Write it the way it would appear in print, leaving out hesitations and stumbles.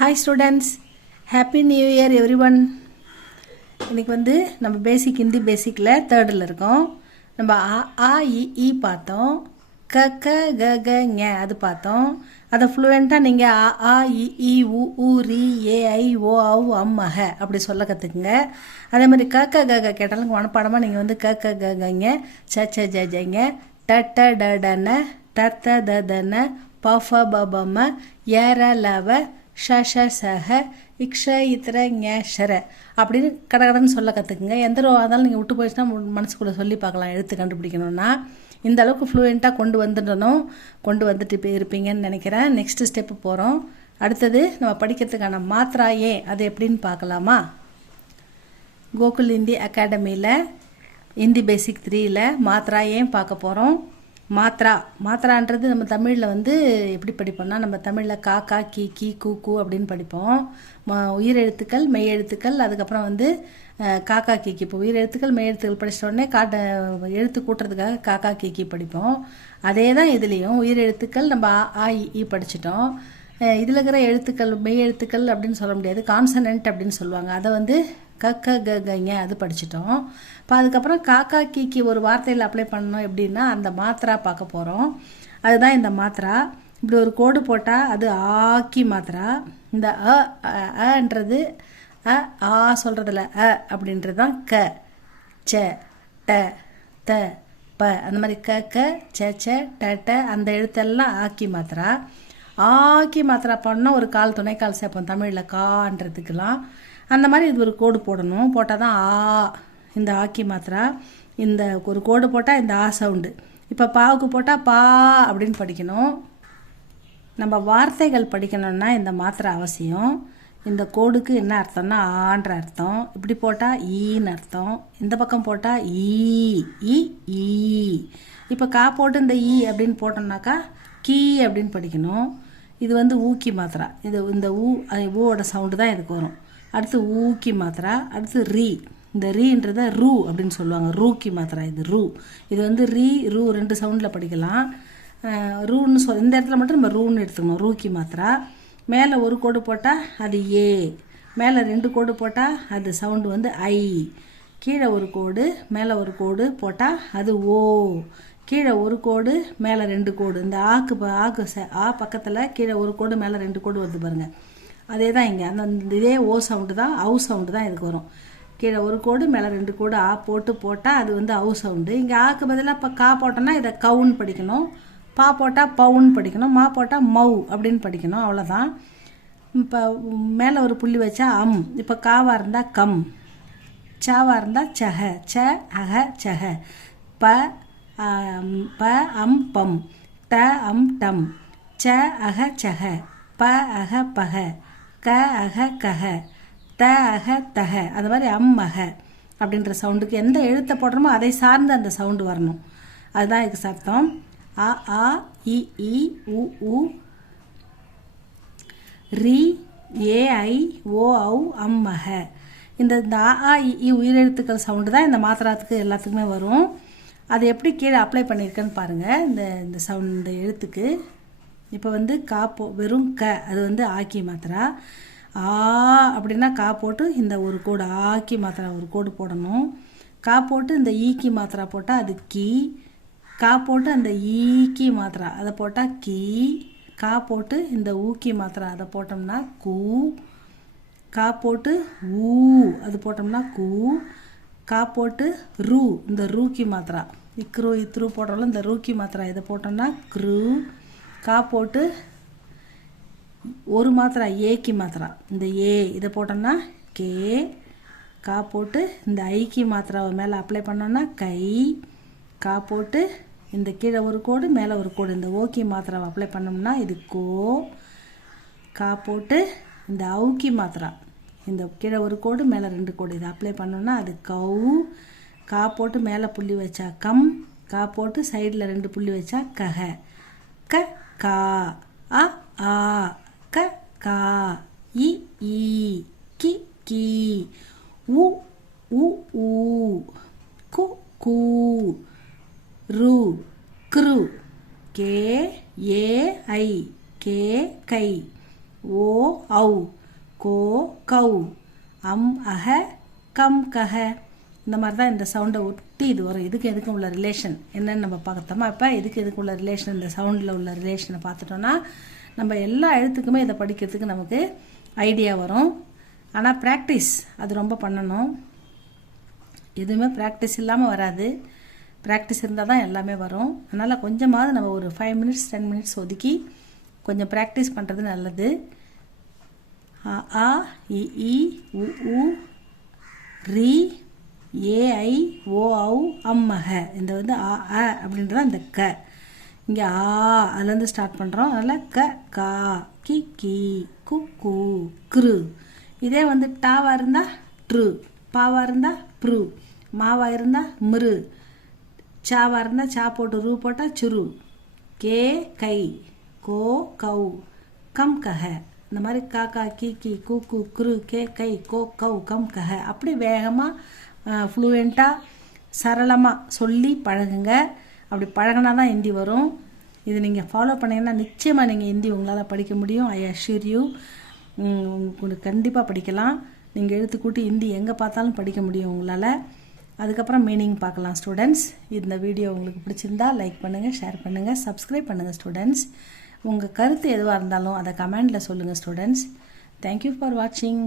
Hi students, Happy New Year everyone. இன்னைக்கு வந்து நம்ம பேசிக் ஹிந்தி பேசிக்கில் தேர்டில் இருக்கோம். நம்ம ஆ இ பார்த்தோம், க க க க ஞ அது பார்த்தோம். அதை ஃப்ளூயண்ட்டாக நீங்கள் ஆ இ உ ரி ஏ ஐ ஓ ஔ அம் அஹ அப்படி சொல்ல கற்றுக்குங்க. அதே மாதிரி க க க க கேட்டாலும் மனப்பாடமாக நீங்கள் வந்து க க க கங்க ச ச ஜ ஜங்க ட ட ட டன த த த தன ப ஃப ப ப ம ஏர லவ ஷ ஷ சஹ இக்ஷ இத்திர ஞ ஷர அப்படின்னு கடகடன்னு சொல்ல கற்றுக்குங்க. எந்த இருந்தாலும் நீங்கள் விட்டு போயிடுச்சுன்னா மனசுக்குள்ளே சொல்லி பார்க்கலாம். எழுத்து கண்டுபிடிக்கணும்னா இந்த அளவுக்கு ஃப்ளூயண்ட்டாக கொண்டு வந்துட்டு இப்போ இருப்பீங்கன்னு நினைக்கிறேன். நெக்ஸ்ட் ஸ்டெப்பு போகிறோம். அடுத்தது நம்ம படிக்கிறதுக்கான மாத்ரா ஏன் அது எப்படின்னு பார்க்கலாமா? கோகுல் ஹிந்தி அகாடமியில் ஹிந்தி பேசிக் 3ல் மாத்ரா ஏன் பார்க்க போகிறோம். மாத்ரான்றது நம்ம தமிழில் வந்து எப்படி படிப்போம்னா, நம்ம தமிழில் கா கா கி கி கூ கூ அப்படின்னு படிப்போம். உயிரெழுத்துக்கள் மெய்யெழுத்துக்கள், அதுக்கப்புறம் வந்து காக்கா கீக்கி. இப்போ உயிரெழுத்துக்கள் மெய்யெழுத்துக்கள் படிச்சிட்ட உடனே எழுத்து கூட்டுறதுக்காக காக்கா கீக்கி படிப்போம். அதே தான் இதுலேயும் உயிரெழுத்துக்கள் நம்ம ஆ இ படிச்சிட்டோம். இதில் இருக்கிற எழுத்துக்கள் மெய்யெழுத்துக்கள் அப்படின்னு சொல்ல முடியாது, கான்சனன்ட் அப்படின்னு சொல்லுவாங்க. அதை வந்து க க க கங்க அது படிச்சிட்டோம். இப்போ அதுக்கப்புறம் காக்கா கீக்கி ஒரு வார்த்தையில் அப்ளை பண்ணணும் எப்படின்னா அந்த மாத்ரா பார்க்க போகிறோம். அதுதான் இந்த மாத்ரா. இப்படி ஒரு கோடு போட்டால் அது ஆக்கி மாத்ரா. இந்த அன்றது ஆ சொல்கிறதுல அப்படின்றது தான் க ச ட த ப அந்த மாதிரி க க ச ச ட ட அந்த எழுத்தெல்லாம் ஆக்கி மாத்ரா. ஆக்கி மாத்ரா பண்ணால் ஒரு கால் துணைக்கால் சேர்ப்போம் தமிழில் கான்றதுக்கெல்லாம். அந்த மாதிரி இது ஒரு கோடு போடணும். போட்டால் தான் இந்த ஆக்கி மாத்ரா. இந்த ஒரு கோடு போட்டால் இந்த சவுண்டு. இப்போ பாவுக்கு போட்டால் பா அப்படின்னு படிக்கணும். நம்ம வார்த்தைகள் படிக்கணும்னா இந்த மாத்திரை அவசியம். இந்த கோடுக்கு என்ன அர்த்தம்னா ஆன்ற அர்த்தம். இப்படி போட்டால் ஈன்னு அர்த்தம். இந்த பக்கம் போட்டால் ஈ. இப்போ கா போட்டு இந்த ஈ அப்படின்னு போட்டோம்னாக்கா கீ அப்படின்னு படிக்கணும். இது வந்து ஊக்கி மாத்திரா. இந்த ஊவோட சவுண்டு தான் இதுக்கு வரும். அடுத்து ஊக்கி மாத்திரா. அடுத்து ரீ. இந்த ரீன்றத ரூ அப்படின்னு சொல்லுவாங்க. ரூக்கி மாத்திரா. இது வந்து ரூ 2 சவுண்டில் படிக்கலாம். ரூன்னு இந்த இடத்துல மட்டும் நம்ம ரூன்னு எடுத்துக்கணும். ரூக்கி மாத்திரா. மேலே ஒரு கோடு போட்டால் அது ஏ, மேலே 2 கோடு போட்டால் அது சவுண்டு வந்து ஐ, கீழே ஒரு கோடு மேலே ஒரு கோடு போட்டால் அது ஓ, கீழே ஒரு கோடு மேலே 2 கோடு. இந்த ஆ பக்கத்தில் கீழே ஒரு கோடு மேலே 2 கோடு வருது பாருங்கள். அதே தான் இங்கே அந்த இதே ஓ சவுண்டு தான் சவுண்டு தான் இதுக்கு வரும். கீழே ஒரு கோடு மேலே 2 கோடு ஆ போட்டால் அது வந்து சவுண்டு. இங்கே ஆக்கு பதிலாக இப்போ கா போட்டோன்னா இதை கவுன்னு படிக்கணும். பா போட்டால் பவுன்னு படிக்கணும். மா போட்டால் மவ் அப்படின்னு படிக்கணும். அவ்வளோதான். இப்போ மேலே ஒரு புள்ளி வச்சா அம். இப்போ காவாக இருந்தால் கம், சாவாக இருந்தால் சஹ, ச அஹ சஹ, ப அம் பம், ட அம் டம், ச அஹ சஹ, ப அஹ பஹ, க அஹ கஹ, த அஹ தஹ. அது மாதிரி அம் அஹ அப்படின்ற சவுண்டுக்கு எந்த எழுத்தை போடுறோமோ அதை சார்ந்து அந்த சவுண்டு வரணும். அதுதான் இதுக்கு அர்த்தம். ஆ இ உ ரி ஏ ஐ ஓ ஔ அம் அஹ. இந்த ஆ இ உயிரெழுத்துக்கள் சவுண்டு தான் இந்த மாத்திராத்துக்கு எல்லாத்துக்குமே வரும். அது எப்படி கீழே அப்ளை பண்ணியிருக்கேன்னு பாருங்கள். இந்த சவுண்ட் இந்த எழுத்துக்கு இப்போ வந்து வெறும் க அது வந்து ஆக்கி மாத்திரா. ஆ அப்படின்னா கா போட்டு இந்த ஒரு கோடு ஆக்கி மாத்திரா ஒரு கோடு போடணும். கா போட்டு இந்த ஈக்கி மாத்திரா போட்டால் அது கீ. கா போட்டு அந்த ஈக்கி மாத்திரா அதை போட்டால் கீ. கா போட்டு இந்த ஊக்கி மாத்திரா அதை போட்டோம்னா கூ. கா போட்டு ஊ அது போட்டோம்னா கூ. கா போட்டு ரூ இந்த ரூக்கி மாத்திரா இக்ரு இத்ரு போடுறோம்ல இந்த ரூக்கி மாத்திரா இதை போட்டோம்னா க்ரு. கா போட்டு ஒரு மாத்திரா ஏக்கி மாத்திரா இந்த ஏ இதை போட்டோம்னா கே. கா போட்டு இந்த ஐக்கி மாத்திராவை மேலே அப்ளை பண்ணோன்னா கை. கா போட்டு இந்த கீழே ஒரு கோடு மேலே ஒரு கோடு இந்த ஓக்கி மாத்திராவை அப்ளை பண்ணோம்னா இது கோ. கா போட்டு இந்த அவுக்கி மாத்திரா இந்த கீழே ஒரு கோடு மேலே 2 கோடு இதை அப்ளை பண்ணோம்னா அது கௌ. கா போட்டு மேலே புள்ளி வச்சா கம். கா போட்டு சைடில் 2 புள்ளி வச்சா கஹ. க கா ஆ க கா இ கி கி உ ஊ கு கூ ரு க்ரு கே ஏ ஐ கே கை ஓ ஔ கோ கௌ அம் அஹ கம் கஹ. இந்த மாதிரி தான் இந்த சவுண்டை ஒட்டி இது வரும். இதுக்கு எதுக்கும் உள்ள ரிலேஷன் என்னன்னு நம்ம பார்த்தோமா. இப்போ இதுக்கு எதுக்கு உள்ள ரிலேஷன், இந்த சவுண்டில் உள்ள ரிலேஷனை பார்த்துட்டோன்னா நம்ம எல்லா எழுத்துக்குமே இதை படிக்கிறதுக்கு நமக்கு ஐடியா வரும். ஆனால் ப்ராக்டிஸ் அது ரொம்ப பண்ணணும். எதுவுமே ப்ராக்டிஸ் இல்லாமல் வராது. ப்ராக்டிஸ் இருந்தால் தான் எல்லாமே வரும். அதனால் கொஞ்சமாவது நம்ம ஒரு 5 மினிட்ஸ் 10 மினிட்ஸ் ஒதுக்கி கொஞ்சம் ப்ராக்டிஸ் பண்ணுறது நல்லது. அ இ இ உ உ ரி ஏ ஐ ஓ ஔ அம்மஹ. இந்த வந்து அ அ அப்படின்றது இந்த க. இங்கே அதுலேருந்து ஸ்டார்ட் பண்ணுறோம். அதனால் க கா கி கி கு கு க்ரு. இதே வந்து டாவாக இருந்தால் ட்ரு, பாவாக இருந்தால் ப்ரு, மாவாக இருந்தால் மிரு, சாவாக இருந்தால் சா போட்டு ரூ போட்டால் சுரு, கே கை கோ கௌ கம் கஹ. இந்த மாதிரி காக்கா கி கி கு கு க்ரு கே கை கோ கௌ கம் கஹ. அப்படி வேகமாக ஃப்ளூயண்ட்டாக சரளமாக சொல்லி பழகுங்க. அப்படி பழகினா தான் ஹிந்தி வரும். இது நீங்கள் ஃபாலோ பண்ணிங்கன்னா நிச்சயமாக நீங்கள் ஹிந்தி உங்களால் படிக்க முடியும். ஐ அஷ்யூர் யூ. உங்களுக்கு கண்டிப்பாக படிக்கலாம். நீங்கள் எழுத்துக்கூட்டி ஹிந்தி எங்கே பார்த்தாலும் படிக்க முடியும் உங்களால். அதுக்கப்புறம் மீனிங் பார்க்கலாம் ஸ்டூடெண்ட்ஸ். இந்த வீடியோ உங்களுக்கு பிடிச்சிருந்தா லைக் பண்ணுங்கள், ஷேர் பண்ணுங்கள், சப்ஸ்கிரைப் பண்ணுங்கள் ஸ்டூடெண்ட்ஸ். உங்கள் கருத்து எதுவாக இருந்தாலும் அதை கமெண்டில் சொல்லுங்கள் ஸ்டூடெண்ட்ஸ். தேங்க்யூ ஃபார் வாட்சிங்.